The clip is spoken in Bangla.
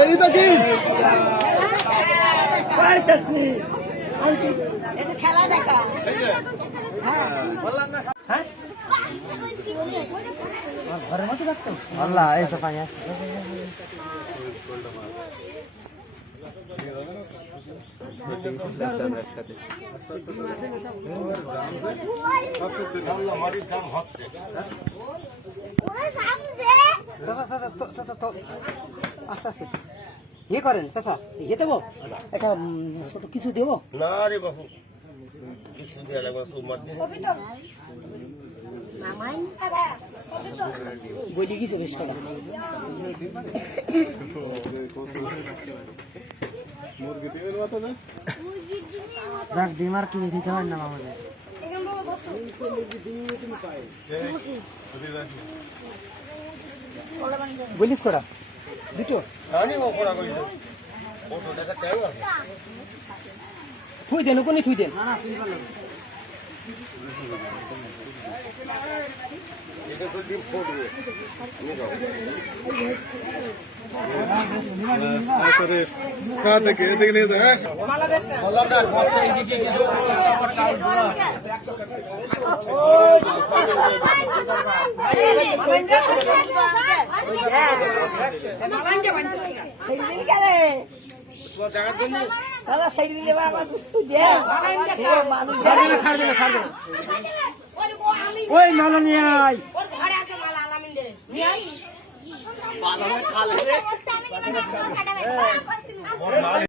তৈরি তো কি খেলা দেখা ঘরের মতো রাখতো আল্লাহ এই তো পানি আসছে আস্তে আস্তে ইয়ে করেন চাচা ইয়ে দেবো একটা ছোট কিছু দেবো না রে বাবু কিছু দিয়ে লাগবে বইলে গেছে বেশ কটা যাক ডিম আর কিনে দিতে হয় না আমাদের বলিস কটা দুটো থুই দেন ওখানে থুই দেন দেখে নিয়ে দেখ ওই মালা নিয়ে আয় খালে